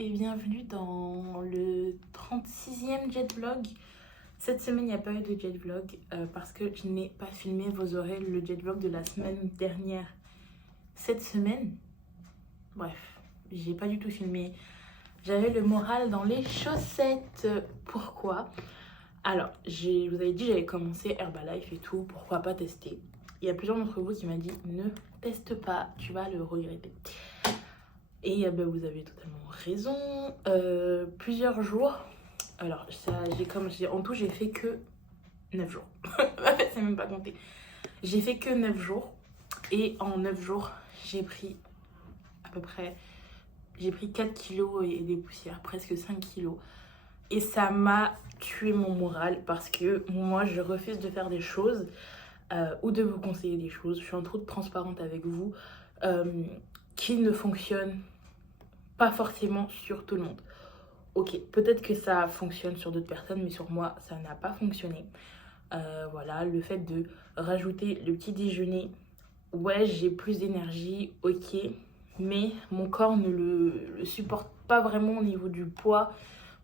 et bienvenue dans le 36e jet vlog. Cette semaine, il n'y a pas eu de jet vlog parce que je n'ai pas filmé, vous aurez le jet vlog de la semaine dernière. Cette semaine, bref, j'ai pas du tout filmé. J'avais le moral dans les chaussettes. Pourquoi? Alors, vous avais dit j'avais commencé Herbalife et tout, pourquoi pas tester? Il y a plusieurs d'entre vous qui m'ont dit ne teste pas, tu vas le regretter. Et vous avez totalement raison. Plusieurs jours. Alors, en tout, j'ai fait que 9 jours. En fait, c'est même pas compté. J'ai fait que 9 jours. Et en 9 jours, j'ai pris à peu près... J'ai pris 4 kilos et des poussières, presque 5 kilos. Et ça m'a tué mon moral parce que moi, je refuse de faire des choses ou de vous conseiller des choses. Je suis en toute transparente avec vous qui ne fonctionnent pas forcément sur tout le monde. Ok, peut-être que ça fonctionne sur d'autres personnes, mais sur moi, ça n'a pas fonctionné. Voilà, le fait de rajouter le petit déjeuner, ouais, j'ai plus d'énergie, ok, mais mon corps ne le supporte pas vraiment au niveau du poids.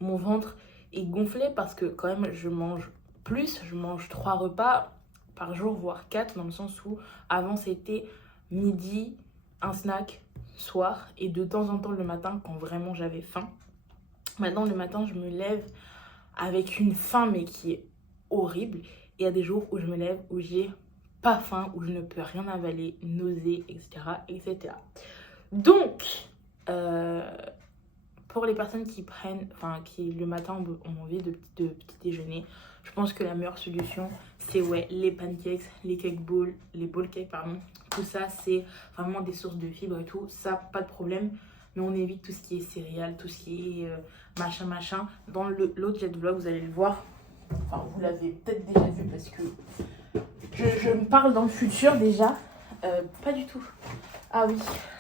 Mon ventre est gonflé parce que quand même, je mange plus, je mange 3 repas par jour, voire 4, dans le sens où avant c'était midi, un snack, soir, et de temps en temps le matin quand vraiment j'avais faim. Maintenant le matin je me lève avec une faim mais qui est horrible, et il y a des jours où je me lève où j'ai pas faim, où je ne peux rien avaler, nausées, etc. Donc pour les personnes qui le matin ont envie de petit déjeuner, je pense que la meilleure solution c'est les pancakes, les ball cakes pardon. Tout ça c'est vraiment des sources de fibres et tout, ça pas de problème, mais on évite tout ce qui est céréales, tout ce qui est machin. Dans l'autre jet vlog vous allez le voir, enfin vous l'avez peut-être déjà vu parce que je me parle dans le futur déjà. Pas du tout. Ah oui,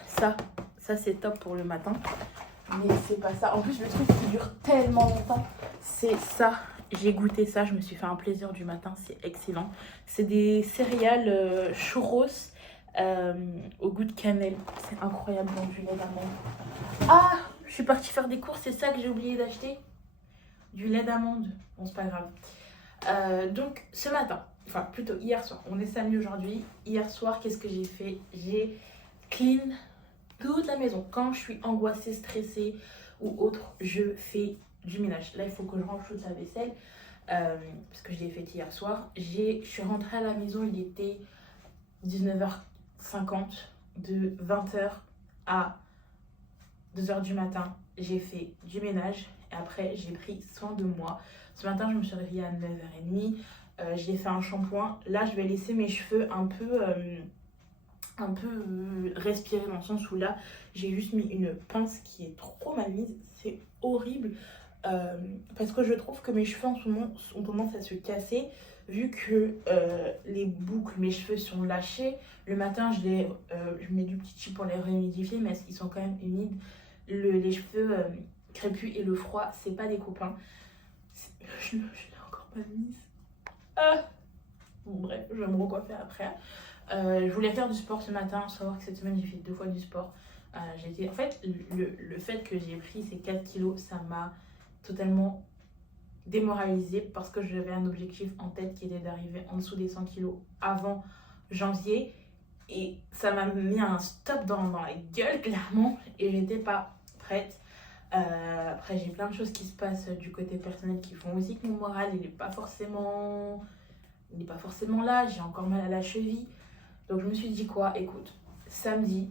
ça c'est top pour le matin. Mais c'est pas ça. En plus, le truc qui dure tellement longtemps, c'est ça. J'ai goûté ça, je me suis fait un plaisir du matin, c'est excellent. C'est des céréales churros au goût de cannelle. C'est incroyable dans du lait d'amande. Ah, je suis partie faire des courses, c'est ça que j'ai oublié d'acheter. Du lait d'amande. Bon, c'est pas grave. Donc, ce matin, enfin plutôt hier soir, on est samedi aujourd'hui. Hier soir, qu'est-ce que j'ai fait? J'ai clean toute la maison. Quand je suis angoissée, stressée ou autre, je fais du ménage. Là, il faut que je range toute la vaisselle parce que je l'ai faite hier soir. Je suis rentrée à la maison, il était 19h50. De 20h à 2h du matin, j'ai fait du ménage et après, j'ai pris soin de moi. Ce matin, je me suis réveillée à 9h30. J'ai fait un shampoing. Là, je vais laisser mes cheveux un peu respirer, dans le sens où là j'ai juste mis une pince qui est trop mal mise, c'est horrible parce que je trouve que mes cheveux en ce moment ont tendance à se casser vu que les boucles, mes cheveux sont lâchés. Le matin je mets du petit chip pour les rehumidifier, mais ils sont quand même humides. Les cheveux crépus et le froid, c'est pas des copains. Je l'ai encore pas mise. Bon, bref, je vais me recoiffer après. Je voulais faire du sport ce matin, savoir que cette semaine j'ai fait 2 fois du sport. En fait, le fait que j'ai pris ces 4 kilos, ça m'a totalement démoralisée parce que j'avais un objectif en tête qui était d'arriver en dessous des 100 kilos avant janvier. Et ça m'a mis un stop dans la gueule, clairement, et j'étais pas prête. Après, j'ai plein de choses qui se passent du côté personnel qui font aussi que mon moral, il n'est pas forcément là. J'ai encore mal à la cheville. Donc je me suis dit quoi, écoute, samedi,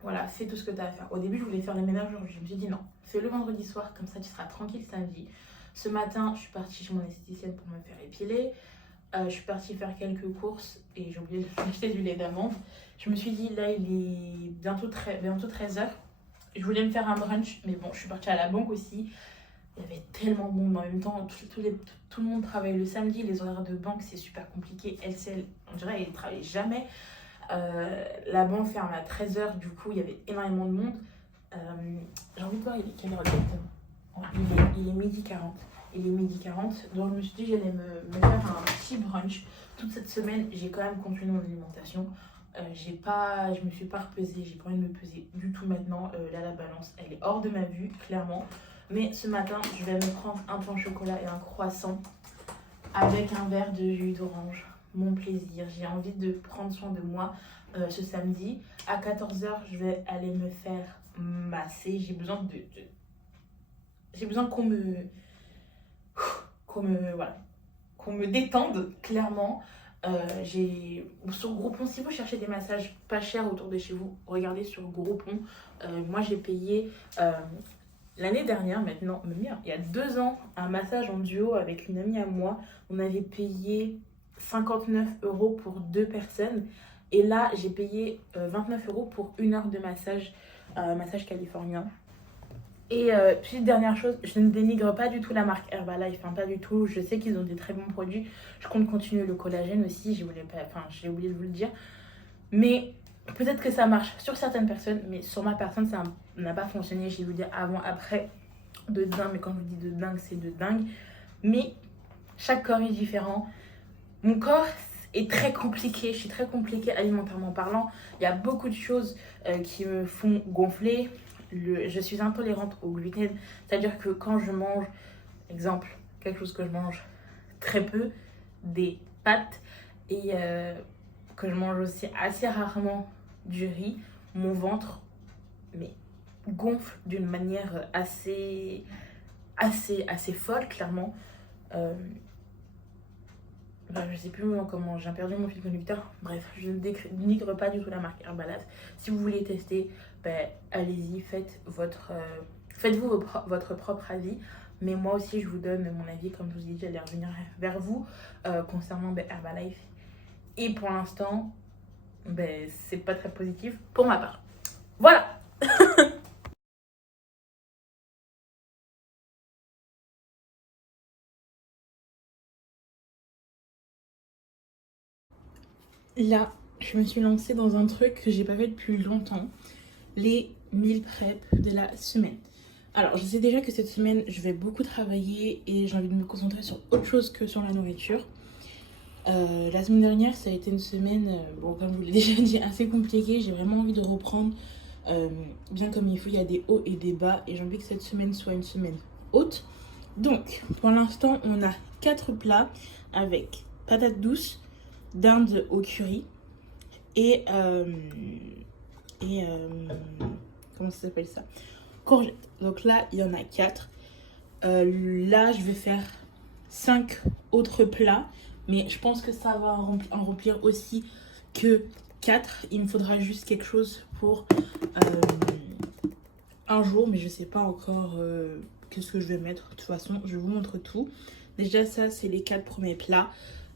voilà, fais tout ce que tu as à faire. Au début, je voulais faire le ménage aujourd'hui. Je me suis dit non, fais le vendredi soir, comme ça tu seras tranquille samedi. Ce matin, je suis partie chez mon esthéticienne pour me faire épiler. Je suis partie faire quelques courses et j'ai oublié d'acheter du lait d'amande. Je me suis dit, là, il est bientôt 13h. Je voulais me faire un brunch, mais bon, je suis partie à la banque aussi. Il y avait tellement de monde en même temps. Tout le monde travaille le samedi. Les horaires de banque, c'est super compliqué. On dirait qu'elle ne travaille jamais. La banque ferme à 13h. Du coup, il y avait énormément de monde. J'ai envie de voir, il est quelle heure exactement? Il est midi 40. Il est midi 40. Donc, je me suis dit que j'allais me faire un petit brunch. Toute cette semaine, j'ai quand même continué mon alimentation. Je me suis pas repesée, j'ai pas envie de me peser du tout maintenant. Là, la balance, elle est hors de ma vue, clairement. Mais ce matin, je vais me prendre un pain au chocolat et un croissant avec un verre de jus d'orange. Mon plaisir. J'ai envie de prendre soin de moi ce samedi. À 14h, je vais aller me faire masser. J'ai besoin j'ai besoin voilà, qu'on me détende, clairement. Sur Groupon, si vous cherchez des massages pas chers autour de chez vous, regardez sur Groupon. Moi, j'ai payé l'année dernière, maintenant, même il y a 2 ans, un massage en duo avec une amie à moi. On avait payé 59 € pour 2 personnes. Et là, j'ai payé 29 € pour 1 heure de massage, massage californien. Et puis dernière chose, je ne dénigre pas du tout la marque Herbalife, hein, pas du tout. Je sais qu'ils ont des très bons produits. Je compte continuer le collagène aussi, j'ai oublié de vous le dire. Mais peut-être que ça marche sur certaines personnes, mais sur ma personne, ça n'a pas fonctionné. J'ai vu dire avant, après, de dingue. Mais quand je vous dis de dingue, c'est de dingue. Mais chaque corps est différent. Mon corps est très compliqué. Je suis très compliquée alimentairement parlant. Il y a beaucoup de choses qui me font gonfler. Je suis intolérante au gluten. C'est-à-dire que quand je mange, exemple, quelque chose que je mange très peu, des pâtes, et que je mange aussi assez rarement du riz, mon ventre gonfle d'une manière assez folle, clairement. Je sais plus comment, j'ai perdu mon fil conducteur. Bref, je ne dénigre pas du tout la marque Herbalife. Si vous voulez tester, allez-y, faites-vous votre propre avis. Mais moi aussi, je vous donne mon avis. Comme je vous ai dit, j'allais revenir vers vous concernant Herbalife. Et pour l'instant, c'est pas très positif pour ma part. Voilà. Là, je me suis lancée dans un truc que j'ai pas fait depuis longtemps. Les meal prep de la semaine. Alors, je sais déjà que cette semaine, je vais beaucoup travailler et j'ai envie de me concentrer sur autre chose que sur la nourriture. La semaine dernière, ça a été une semaine, comme je vous l'ai déjà dit, assez compliquée. J'ai vraiment envie de reprendre bien comme il faut. Il y a des hauts et des bas et j'ai envie que cette semaine soit une semaine haute. Donc, pour l'instant, on a 4 plats avec patates douces, dinde au curry et comment ça s'appelle ça, courgettes. Donc là, il y en a 4. Là, je vais faire 5 autres plats. Mais je pense que ça va en remplir aussi que 4. Il me faudra juste quelque chose pour un jour. Mais je sais pas encore qu'est-ce que je vais mettre. De toute façon, je vous montre tout. Déjà, ça, c'est les 4 premiers plats.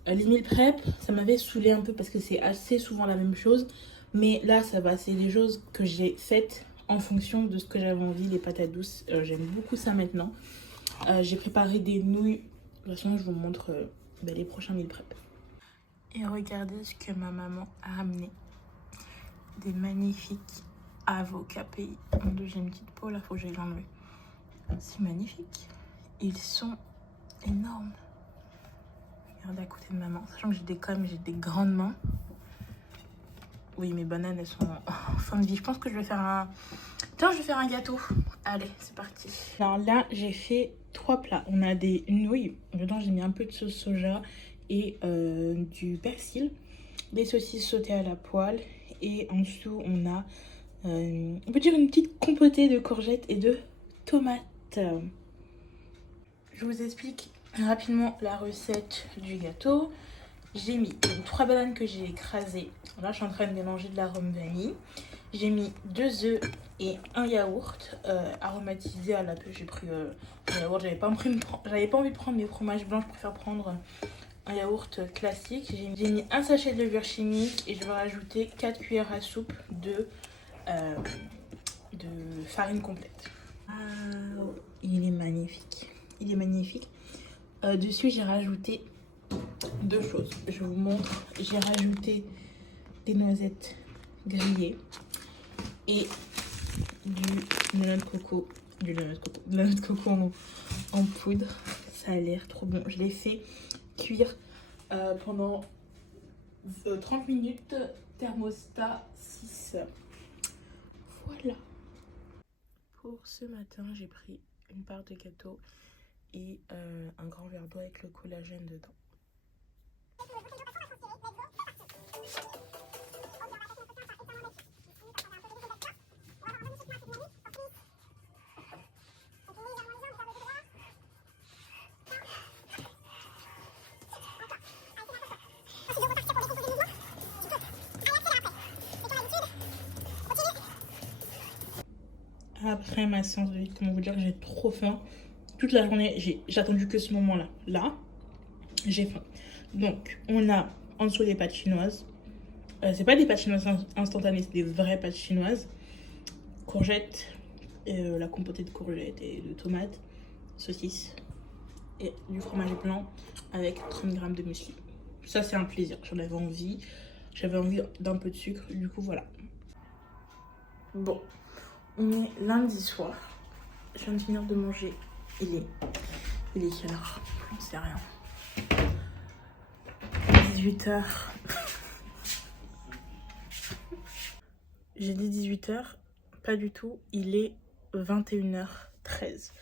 Les meal prep, ça m'avait saoulé un peu parce que c'est assez souvent la même chose. Mais là, ça va. C'est des choses que j'ai faites en fonction de ce que j'avais envie. Les patates douces, j'aime beaucoup ça maintenant. J'ai préparé des nouilles. De toute façon, je vous montre les prochains meal prep. Et regardez ce que ma maman a amené. Des magnifiques avocats pays. Mon Dieu, j'ai une petite peau là, faut que j'aille l'enlever. C'est magnifique. Ils sont énormes. Regardez à côté de maman. Sachant que j'ai des grandes mains. Oui, mes bananes, elles sont en fin de vie. Je pense que je vais faire un... Tiens, je vais faire un gâteau. Allez, c'est parti. Alors là, j'ai fait 3 plats. On a des nouilles. Dedans, j'ai mis un peu de sauce soja et du persil. Des saucisses sautées à la poêle. Et en dessous, on a, on peut dire, une petite compotée de courgettes et de tomates. Je vous explique rapidement la recette du gâteau. J'ai mis 3 bananes que j'ai écrasées. Là, je suis en train de mélanger de l'arôme vanille. J'ai mis 2 œufs et un yaourt aromatisé à la pêche. J'ai pris un yaourt. J'avais pas envie de prendre mes fromages blancs. Je préfère prendre un yaourt classique. J'ai mis un sachet de levure chimique et je vais rajouter 4 cuillères à soupe de farine complète. Il est magnifique. Il est magnifique. Dessus, j'ai rajouté 2 choses. Je vous montre. J'ai rajouté des noisettes grillées et de la noix de coco en poudre. Ça a l'air trop bon. Je l'ai fait cuire pendant 30 minutes thermostat 6. Voilà. Pour ce matin, j'ai pris une part de gâteau et un grand verre d'eau avec le collagène dedans. Après ma séance de lit, comment vous dire, j'ai trop faim. Toute la journée, j'ai attendu que ce moment-là. Là, j'ai faim. Donc, on a en dessous les pâtes chinoises. C'est pas des pâtes chinoises instantanées, c'est des vraies pâtes chinoises. Courgettes, la compotée de courgettes et de tomates, saucisses et du fromage blanc avec 30 grammes de muesli. Ça, c'est un plaisir. J'en avais envie. J'avais envie d'un peu de sucre. Du coup, voilà. Bon, on est lundi soir. Je viens de finir de manger. Il est quelle heure? J'en sais rien. 18h. J'ai dit 18h. Pas du tout. Il est 21h13.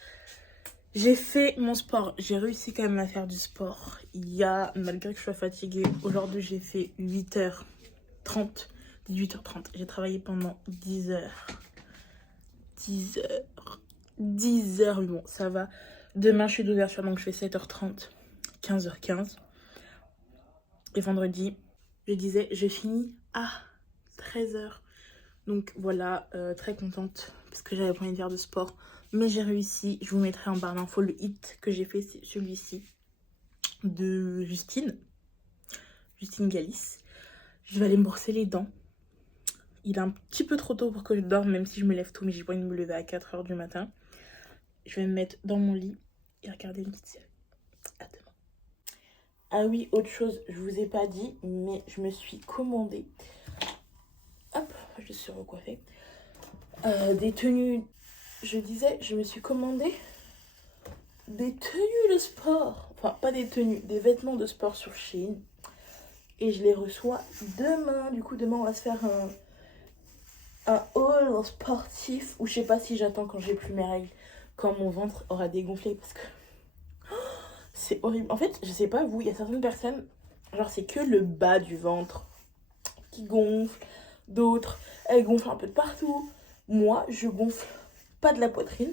J'ai fait mon sport. J'ai réussi quand même à faire du sport. Malgré que je sois fatiguée, aujourd'hui j'ai fait 8h30. 18h30. J'ai travaillé pendant 10 heures. 10 heures, bon, ça va. Demain, je suis d'ouverture, donc je fais 7h30, 15h15. Et vendredi, je disais, je finis à 13h. Donc voilà, très contente parce que j'avais pas envie de faire de sport. Mais j'ai réussi. Je vous mettrai en barre d'infos le hit que j'ai fait, c'est celui-ci de Justine Galis. Je vais aller me brosser les dents. Il est un petit peu trop tôt pour que je dorme, même si je me lève tôt, mais j'ai pas envie de me lever à 4h du matin. Je vais me mettre dans mon lit et regarder une petite série. À demain. Ah oui, autre chose, je vous ai pas dit, mais je me suis commandé. Hop, je suis recoiffée. Des tenues. Je disais, je me suis commandé des tenues de sport. Enfin, pas des tenues, des vêtements de sport sur Shein. Et je les reçois demain. Du coup, demain, on va se faire un haul sportif. Ou je sais pas si j'attends quand j'ai plus mes règles. Quand mon ventre aura dégonflé. Parce que c'est horrible. En fait, je sais pas vous, il y a certaines personnes, genre c'est que le bas du ventre qui gonfle. D'autres, elles gonflent un peu de partout. Moi, je gonfle pas de la poitrine,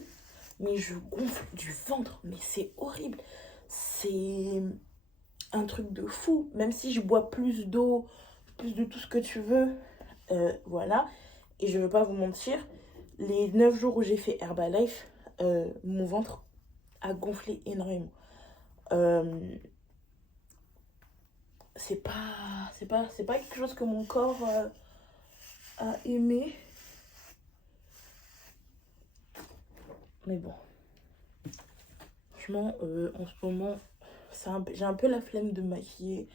mais je gonfle du ventre. Mais c'est horrible. C'est un truc de fou. Même si je bois plus d'eau, plus de tout ce que tu veux, voilà. Et je veux pas vous mentir, les 9 jours où j'ai fait Herbalife, mon ventre a gonflé énormément. C'est pas quelque chose que mon corps a aimé. Mais bon. Franchement, en ce moment, j'ai un peu la flemme de me maquiller,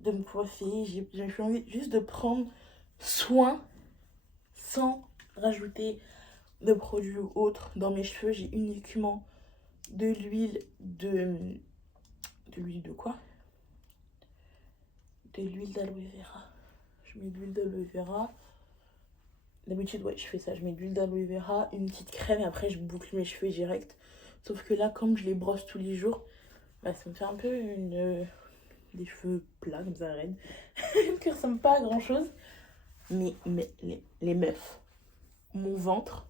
de me coiffer. J'ai envie juste de prendre soin sans rajouter de produits ou autres dans mes cheveux. J'ai uniquement de l'huile de l'huile de quoi? De l'huile d'aloe vera. Je mets de l'huile d'aloe vera. D'habitude, ouais, je fais ça. Je mets de l'huile d'aloe vera, une petite crème et après je boucle mes cheveux direct. Sauf que là, comme je les brosse tous les jours, bah, ça me fait un peu des cheveux plats comme ça, raides. Qui ressemblent pas à grand chose. Mais les meufs, mon ventre,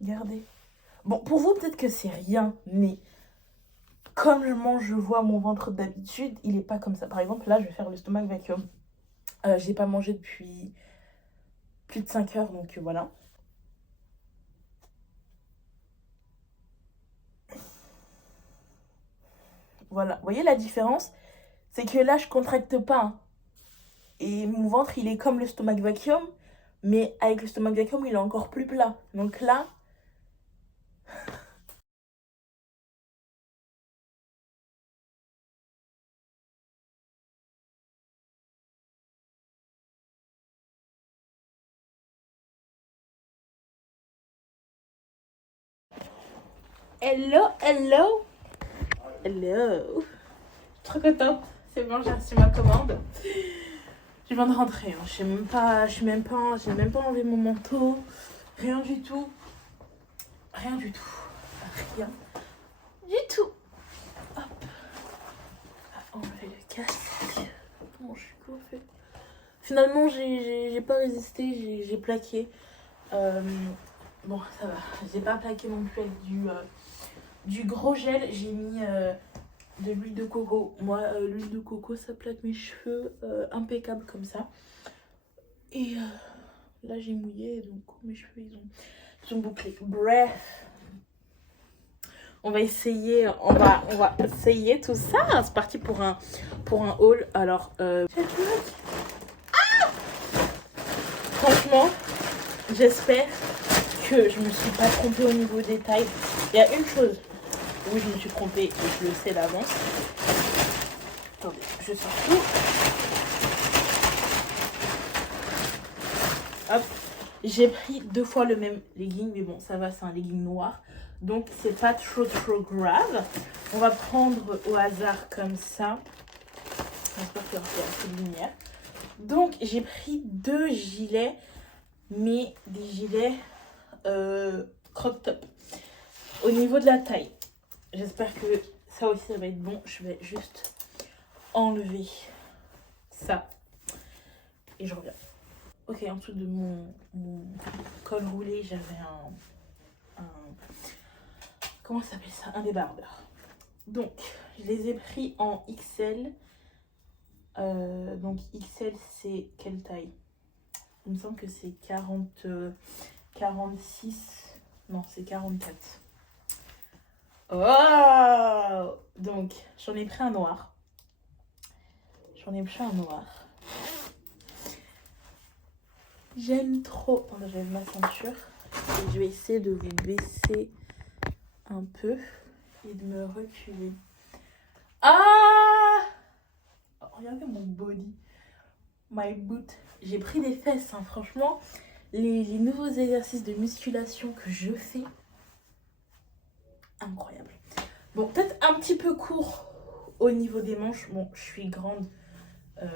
regardez. Bon, pour vous, peut-être que c'est rien, mais comme je vois mon ventre d'habitude, il est pas comme ça. Par exemple, là, je vais faire le stomach vacuum. J'ai pas mangé depuis plus de 5 heures, donc voilà. Voilà, vous voyez la différence? C'est que là, je contracte pas. Hein. Et mon ventre, il est comme le stomach vacuum, mais avec le stomach vacuum, il est encore plus plat. Donc là... Hello, hello. Hello. Trop contente. C'est bon, j'ai reçu ma commande. Je viens de rentrer, hein. J'ai même pas enlevé mon manteau. Rien du tout. Rien du tout. Rien du tout. Hop. Enlever le casque. Bon, je suis coiffée. Finalement, j'ai pas résisté, j'ai plaqué. Bon, ça va. J'ai pas plaqué non plus avec du gros gel. J'ai mis de l'huile de coco. Moi, l'huile de coco, ça plaque mes cheveux impeccable comme ça. Et là, j'ai mouillé, donc mes cheveux, ils sont bouclés. Bref. On va essayer tout ça. C'est parti pour un haul. Alors, franchement, j'espère que je me suis pas trompée au niveau des tailles. Il y a une chose où je me suis trompée et je le sais d'avance. Attendez, je sors tout. Hop, j'ai pris 2 fois le même legging, mais bon, ça va, c'est un legging noir. Donc, c'est pas trop grave. On va prendre au hasard comme ça. J'espère qu'il y aura assez de lumière. Donc, j'ai pris 2 gilets, mais des gilets crop top. Au niveau de la taille, j'espère que ça aussi, ça va être bon. Je vais juste enlever ça. Et je reviens. Ok, en dessous de mon col roulé, j'avais un comment ça s'appelle ça? Un débardeur. Donc, je les ai pris en XL. Donc, XL, c'est quelle taille? Il me semble que c'est 46. Non, c'est 44. Oh! Donc, j'en ai pris un noir. J'aime trop. Oh, là, j'aime ma ceinture. Et je vais essayer de vous baisser un peu et de me reculer. Ah! Oh, regardez mon body. My boot. J'ai pris des fesses, hein. Franchement. Les nouveaux exercices de musculation que je fais. Incroyable. Bon, peut-être un petit peu court au niveau des manches. Bon, je suis grande. Je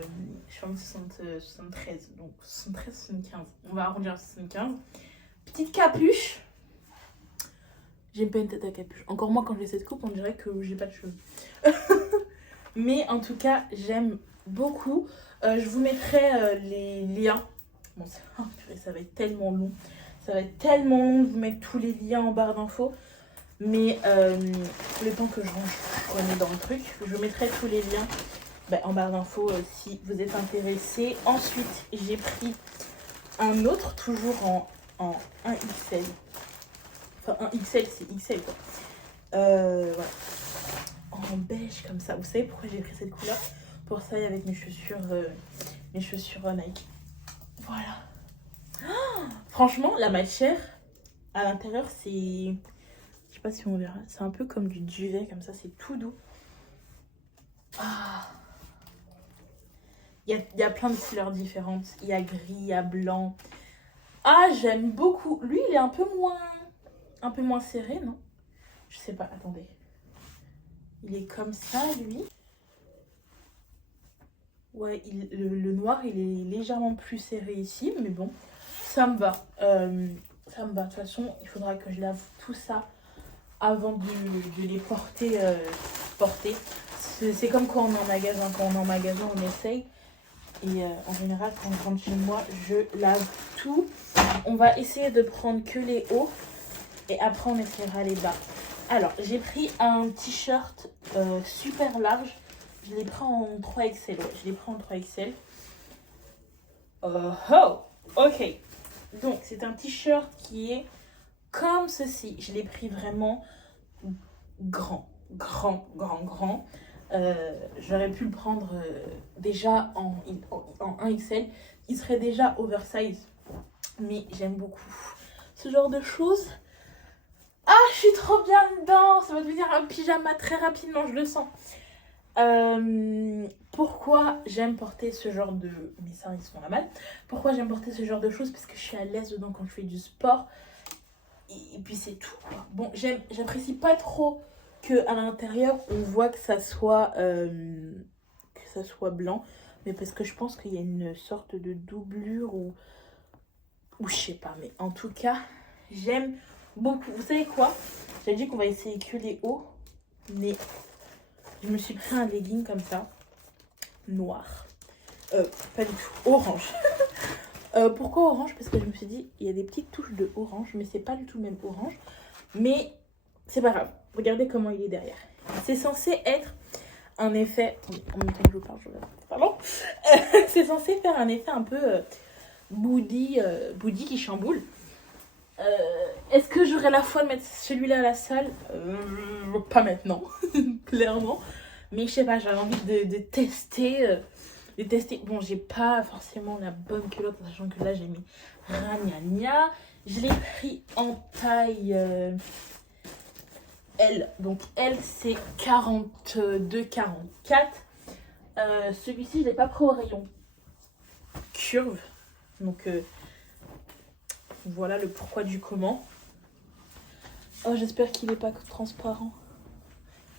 suis en 73. Donc 73, 75. On va arrondir à 75. Petite capuche. J'aime pas une tête à capuche. Encore moins quand j'ai cette coupe, on dirait que j'ai pas de cheveux. Mais en tout cas, j'aime beaucoup. Je vous mettrai les liens. Bon, ça va être tellement long. Ça va être tellement long de vous mettre tous les liens en barre d'infos. Mais le temps que je rentre dans le truc, je mettrai tous les liens en barre d'infos si vous êtes intéressés. Ensuite, j'ai pris un autre, toujours en 1XL. Enfin, un XL, c'est XL quoi. Voilà. En beige comme ça. Vous savez pourquoi j'ai pris cette couleur? Pour ça, avec mes chaussures Nike. Voilà. Oh, franchement, la matière à l'intérieur, c'est... Je sais pas si on verra. C'est un peu comme du duvet, comme ça, c'est tout doux. Ah. Il y a plein de couleurs différentes. Il y a gris, il y a blanc. Ah, j'aime beaucoup. Lui, il est un peu moins serré, non? Je sais pas, attendez. Il est comme ça, lui. Ouais, le noir, il est légèrement plus serré ici, mais bon, ça me va. Ça me va. De toute façon, il faudra que je lave tout ça avant de les porter. C'est comme quand on est en magasin. Quand on est en magasin, on essaye. Et en général, quand je rentre chez moi, je lave tout. On va essayer de prendre que les hauts. Et après, on essaiera les bas. Alors, j'ai pris un t-shirt super large. Je l'ai pris en 3XL. Ouais, je l'ai pris en 3XL. Oh, ok. Donc, c'est un t-shirt qui est comme ceci. Je l'ai pris vraiment grand. J'aurais pu le prendre déjà en 1XL. Il serait déjà oversize. Mais j'aime beaucoup ce genre de choses. Ah, je suis trop bien dedans. Ça va devenir un pyjama très rapidement, je le sens. Pourquoi j'aime porter ce genre de... Mes seins, ils sont là mal. Pourquoi j'aime porter ce genre de choses? Parce que je suis à l'aise dedans quand je fais du sport. Et puis c'est tout, quoi. Bon, j'apprécie pas trop qu'à l'intérieur, on voit que ça soit blanc. Mais parce que je pense qu'il y a une sorte de doublure ou je sais pas. Mais en tout cas, j'aime beaucoup. Vous savez quoi? J'ai dit qu'on va essayer que les hauts. Mais je me suis pris un legging comme ça. Noir. Pas du tout. Orange. Pourquoi orange? Parce que je me suis dit, il y a des petites touches de orange. Mais c'est pas du tout le même orange. Mais c'est pas grave. Regardez comment il est derrière. C'est censé être un effet... En même temps que je parle, je regarde. Pardon. C'est censé faire un effet un peu booty qui chamboule. Est-ce que j'aurais la foi de mettre celui-là à la salle? Pas maintenant, clairement. Mais je sais pas, j'avais envie de tester. Bon, j'ai pas forcément la bonne culotte, sachant que là, j'ai mis ragnagna. Je l'ai pris en taille L. Donc, L, c'est 42-44. Celui-ci, je l'ai pas pris au rayon curve. Donc, voilà le pourquoi du comment. Oh, j'espère qu'il n'est pas transparent.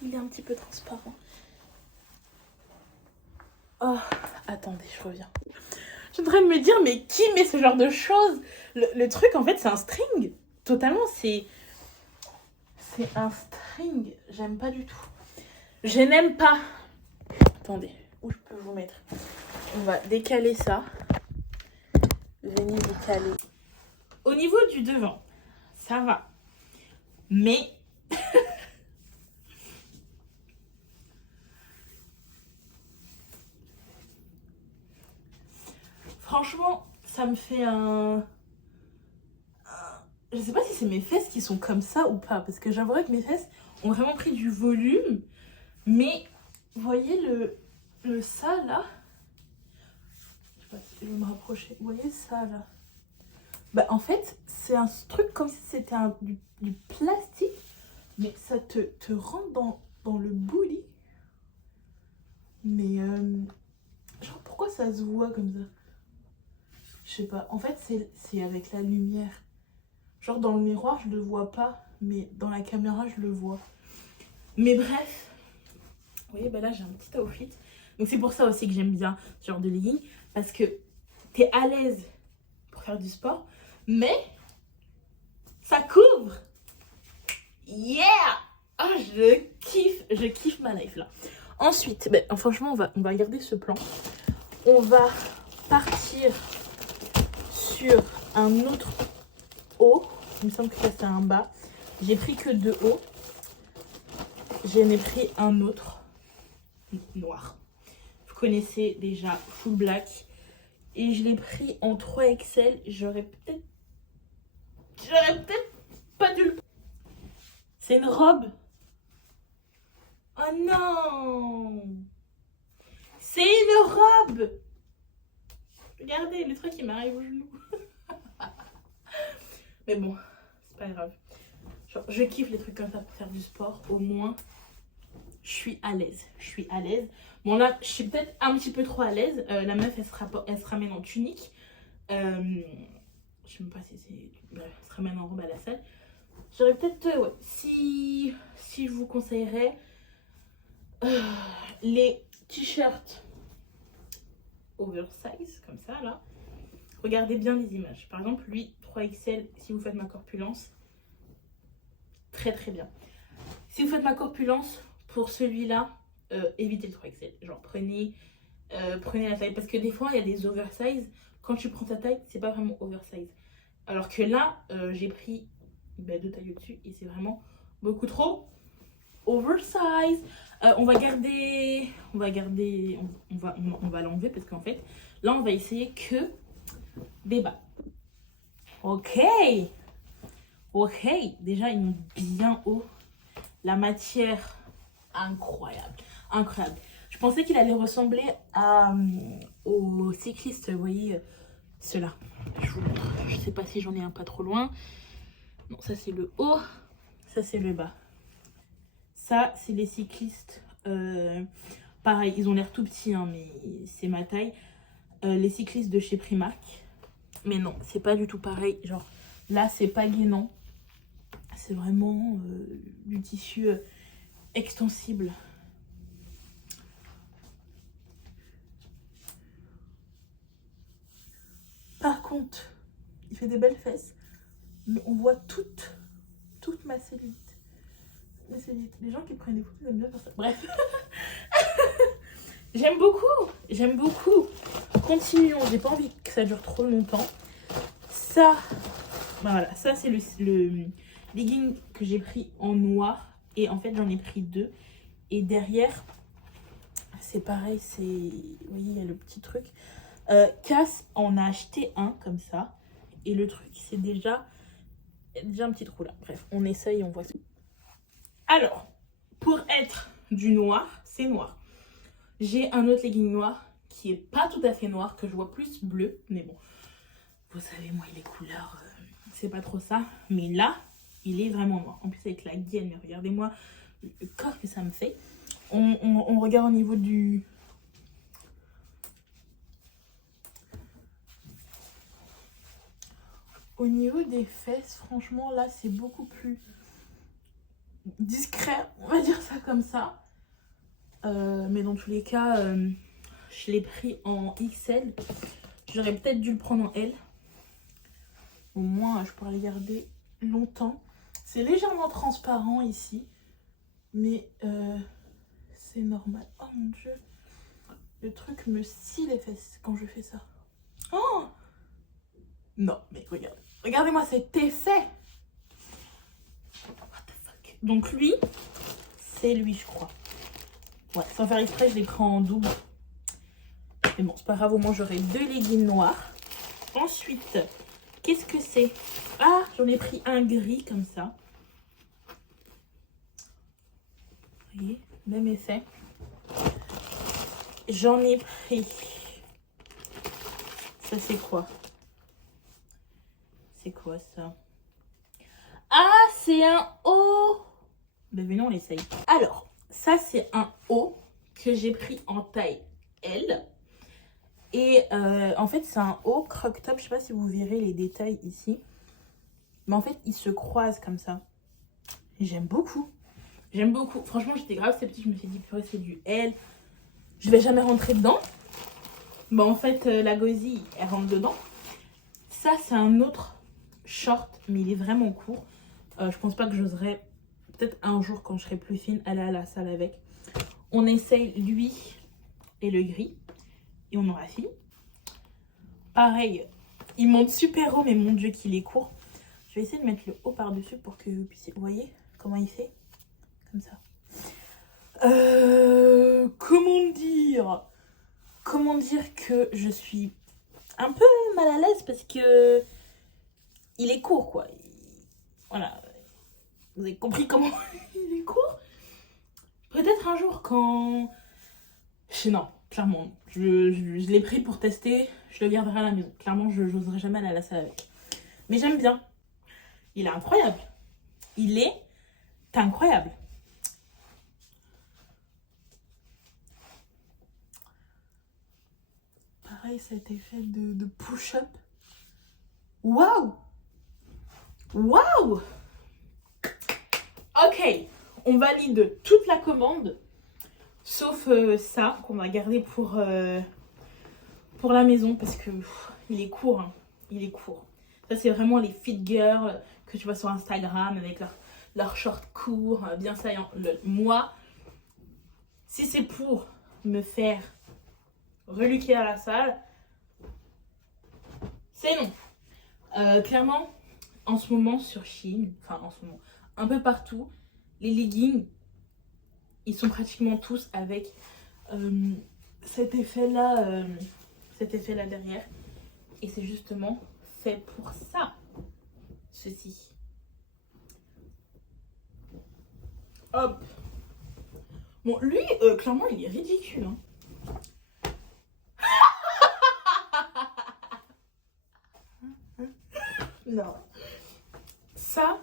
Il est un petit peu transparent. Oh, attendez, je reviens. Je suis en train de me dire, mais qui met ce genre de choses? Le truc, en fait, c'est un string. Totalement, c'est un string. J'aime pas du tout. Je n'aime pas. Attendez, où je peux vous mettre? On va décaler ça. Venez décaler. Au niveau du devant, ça va. Mais... franchement, ça me fait un... Je sais pas si c'est mes fesses qui sont comme ça ou pas. Parce que j'avouerais que mes fesses ont vraiment pris du volume. Mais, vous voyez le ça, là? Je sais pas si je vais me rapprocher. Vous voyez ça, là? Bah, en fait, c'est un truc comme si c'était du plastique. Mais ça te rentre dans le booty. Mais, genre, pourquoi ça se voit comme ça? Je sais pas. En fait, c'est avec la lumière. Genre, dans le miroir, je le vois pas. Mais dans la caméra, je le vois. Mais bref. Vous voyez, bah là, j'ai un petit outfit. Donc, c'est pour ça aussi que j'aime bien ce genre de legging. Parce que t'es à l'aise pour faire du sport. Mais ça couvre. Yeah! Ah, je kiffe ma life là. Ensuite, bah, franchement, on va garder ce plan. On va partir sur un autre haut. Il me semble que ça c'est un bas. J'ai pris que 2 hauts. J'en ai pris un autre noir. Vous connaissez déjà full black. Et je l'ai pris en 3XL. J'aurais peut-être pas dû le... C'est une robe. Oh non! C'est une robe! Regardez, le truc il m'arrive au genou. Mais bon, c'est pas grave. Genre, je kiffe les trucs comme ça pour faire du sport. Au moins, je suis à l'aise. Bon là, je suis peut-être un petit peu trop à l'aise. La meuf, elle se ramène en tunique. Je sais même pas si c'est... Bref, elle se ramène en robe à la salle. J'aurais peut-être... ouais, si je vous conseillerais... les t-shirts oversize, comme ça, là. Regardez bien les images. Par exemple, lui, 3XL, si vous faites ma corpulence, très très bien. Si vous faites ma corpulence, pour celui-là, évitez le 3XL. Genre, prenez la taille. Parce que des fois, il y a des oversize. Quand tu prends ta taille, c'est pas vraiment oversize. Alors que là, j'ai pris 2 tailles au-dessus et c'est vraiment beaucoup trop oversize. On va l'enlever parce qu'en fait, là, on va essayer que des bas. Ok, déjà, ils sont bien haut. La matière, incroyable. Je pensais qu'il allait ressembler aux cyclistes, vous voyez, ceux-là. Je vous montre. Je sais pas si j'en ai un pas trop loin. Non, ça c'est le haut, ça c'est le bas. Ça, c'est les cyclistes. Pareil, ils ont l'air tout petits, hein, mais c'est ma taille. Les cyclistes de chez Primark. Mais non, c'est pas du tout pareil. Genre, là, c'est pas gainant. C'est vraiment du tissu extensible. contre, il fait des belles fesses, mais on voit toute ma cellulite. Les gens qui prennent des photos, ils aiment bien faire ça. Bref. J'aime beaucoup. Continuons, j'ai pas envie que ça dure trop longtemps. Ça, voilà, ça c'est le legging que j'ai pris en noir. Et en fait, j'en ai pris 2. Et derrière, c'est pareil, c'est... Vous voyez, il y a le petit truc. Cass en a acheté un comme ça. Et le truc, c'est déjà... Il y a déjà un petit trou là. Bref, on essaye, on voit ça. Alors, pour être du noir, c'est noir. J'ai un autre legging noir qui est pas tout à fait noir, que je vois plus bleu. Mais bon, vous savez, moi, les couleurs, c'est pas trop ça. Mais là, il est vraiment noir. En plus, avec la gaine, mais regardez-moi le corps que ça me fait. On regarde au niveau du... Au niveau des fesses, franchement, là, c'est beaucoup plus discret. On va dire ça comme ça. Mais dans tous les cas, je l'ai pris en XL. J'aurais peut-être dû le prendre en L. Au moins, je pourrais le garder longtemps. C'est légèrement transparent ici. Mais c'est normal. Oh mon dieu. Le truc me scie les fesses quand je fais ça. Oh non, mais regarde. Regardez-moi cet effet. What the fuck. Donc lui, c'est lui, je crois. Ouais, sans faire exprès, je l'ai pris en double. Mais bon, c'est pas grave, au moins j'aurai 2 leggings noirs. Ensuite, qu'est-ce que c'est? Ah, j'en ai pris un gris comme ça. Vous voyez, même effet. J'en ai pris... Ça, c'est quoi? C'est quoi ça? Ah, c'est un haut. Ben non, on l'essaye. Alors, ça, c'est un haut que j'ai pris en taille L. Et en fait, c'est un haut croc top. Je sais pas si vous verrez les détails ici. Mais en fait, il se croise comme ça. J'aime beaucoup. J'aime beaucoup. Franchement, j'étais grave sceptique. Je me suis dit, purée, c'est du L. Je vais jamais rentrer dedans. Bon, en fait, la gosille, elle rentre dedans. Ça, c'est un autre short, mais il est vraiment court. Je pense pas que j'oserais, peut-être un jour, quand je serai plus fine, aller à la salle avec. On essaye lui et le gris. Et on aura fini. Pareil, il monte super haut, mais mon dieu qu'il est court. Je vais essayer de mettre le haut par-dessus pour que vous puissiez... Vous voyez comment il fait? Comme ça. Comment dire que je suis un peu mal à l'aise parce que il est court, quoi. Voilà. Vous avez compris comment il est court? Peut-être un jour quand... Non, clairement. Je l'ai pris pour tester. Je le garderai à la maison. Clairement, je n'oserais jamais aller à la salle avec. Mais j'aime bien. Il est incroyable. Il est incroyable. Pareil, cet effet de push-up. Waouh! Waouh! Ok, on valide toute la commande. Sauf ça, qu'on va garder pour la maison. Parce que il est court. Hein. Il est court. Ça, c'est vraiment les fit girls que tu vois sur Instagram avec leurs shorts courts, bien saillants. Moi, si c'est pour me faire relooker à la salle, c'est non. Clairement, en ce moment sur Shein, enfin en ce moment, un peu partout, les leggings, ils sont pratiquement tous avec cet effet-là derrière. Et c'est justement fait pour ça, ceci. Hop. Bon, lui, clairement, il est ridicule. Hein. Non. Ça,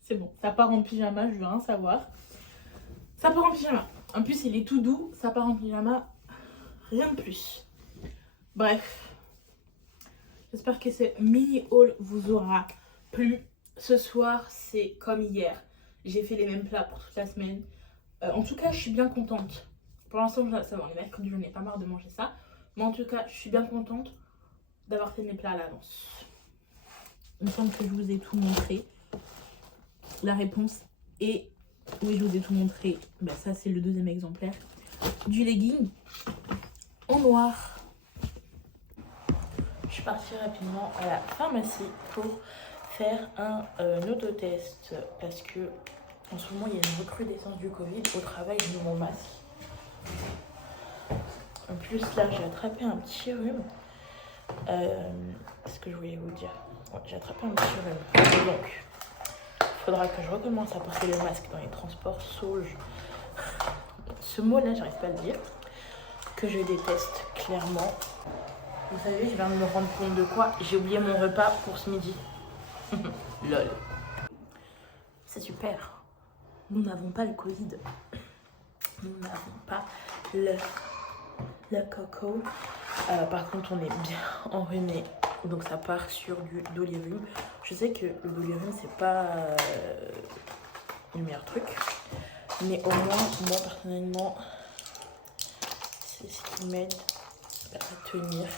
c'est bon. Ça part en pyjama, je veux rien savoir. Ça part en pyjama. En plus, il est tout doux. Ça part en pyjama. Rien de plus. Bref. J'espère que ce mini haul vous aura plu. Ce soir, c'est comme hier. J'ai fait les mêmes plats pour toute la semaine. En tout cas, je suis bien contente. Pour l'instant, ça va, le mercredi, j'en ai pas marre de manger ça. Mais en tout cas, je suis bien contente. d'avoir fait mes plats à l'avance. Il me semble que je vous ai tout montré. La réponse est oui, je vous ai tout montré. Ben, ça, c'est le deuxième exemplaire du legging en noir. Je suis partie rapidement à la pharmacie pour faire un autotest parce que en ce moment il y a une recrudescence du Covid. Au travail, j'ai mis mon masque. En plus, là, j'ai attrapé un petit rhume. Ce que je voulais vous dire. Ouais, j'ai attrapé un petit rhume. Et donc, il faudra que je recommence à porter le masque dans les transports. Ce mot-là, j'arrive pas à le dire. Que je déteste clairement. Vous savez, je viens de me rendre compte de quoi? J'ai oublié mon repas pour ce midi. Lol. C'est super. Nous n'avons pas le Covid. Nous n'avons pas le coco. Par contre, on est bien enrhumé. Donc ça part sur du Dolirum. Je sais que le Dolirum, c'est pas le meilleur truc. Mais au moins, moi personnellement, c'est ce qui m'aide à tenir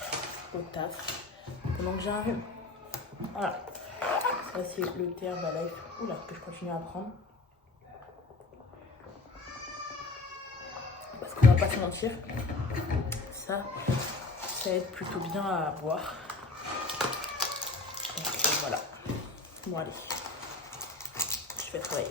au taf pendant que j'ai un rhume. Voilà. Ça, c'est le thé Herbalife. Oula, que je continue à prendre. Parce qu'on va pas se mentir, ça aide plutôt bien à boire. Donc voilà. Bon, allez. Je vais travailler.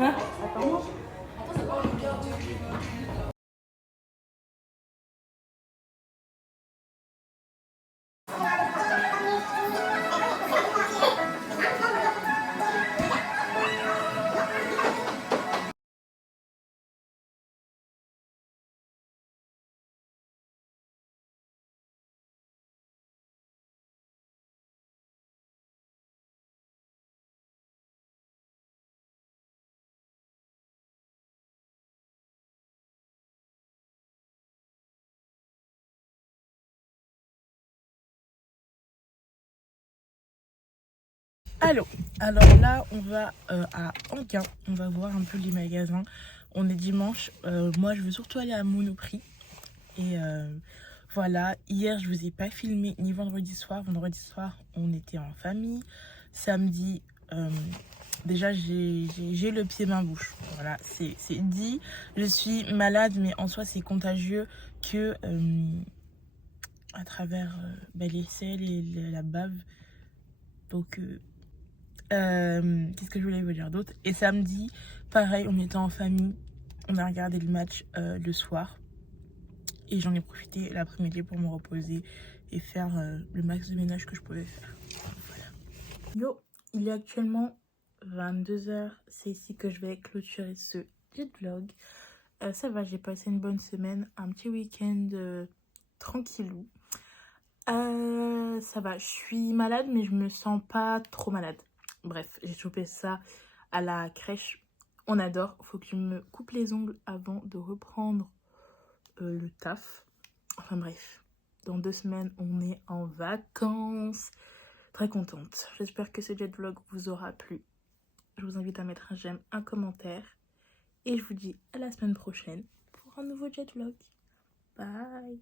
Hein? Attends. Allô, alors là on va à Anquin, on va voir un peu les magasins. On est dimanche, moi je veux surtout aller à Monoprix. Et voilà, hier je vous ai pas filmé ni vendredi soir. Vendredi soir on était en famille. Samedi, déjà j'ai le pied main bouche. Voilà, c'est dit. Je suis malade mais en soi c'est contagieux que à travers les selles et la bave. Donc qu'est-ce que je voulais vous dire d'autre? Et samedi, pareil, on était en famille. On a regardé le match le soir. Et j'en ai profité l'après-midi pour me reposer et faire le max de ménage que je pouvais faire. Voilà. Yo, il est actuellement 22h. C'est ici que je vais clôturer ce petit vlog. Ça va, j'ai passé une bonne semaine. Un petit week-end tranquillou. Ça va, je suis malade mais je me sens pas trop malade. Bref, j'ai chopé ça à la crèche. On adore. Faut que je me coupe les ongles avant de reprendre le taf. Enfin bref, dans 2 semaines, on est en vacances. Très contente. J'espère que ce jet vlog vous aura plu. Je vous invite à mettre un j'aime, un commentaire. Et je vous dis à la semaine prochaine pour un nouveau jet vlog. Bye!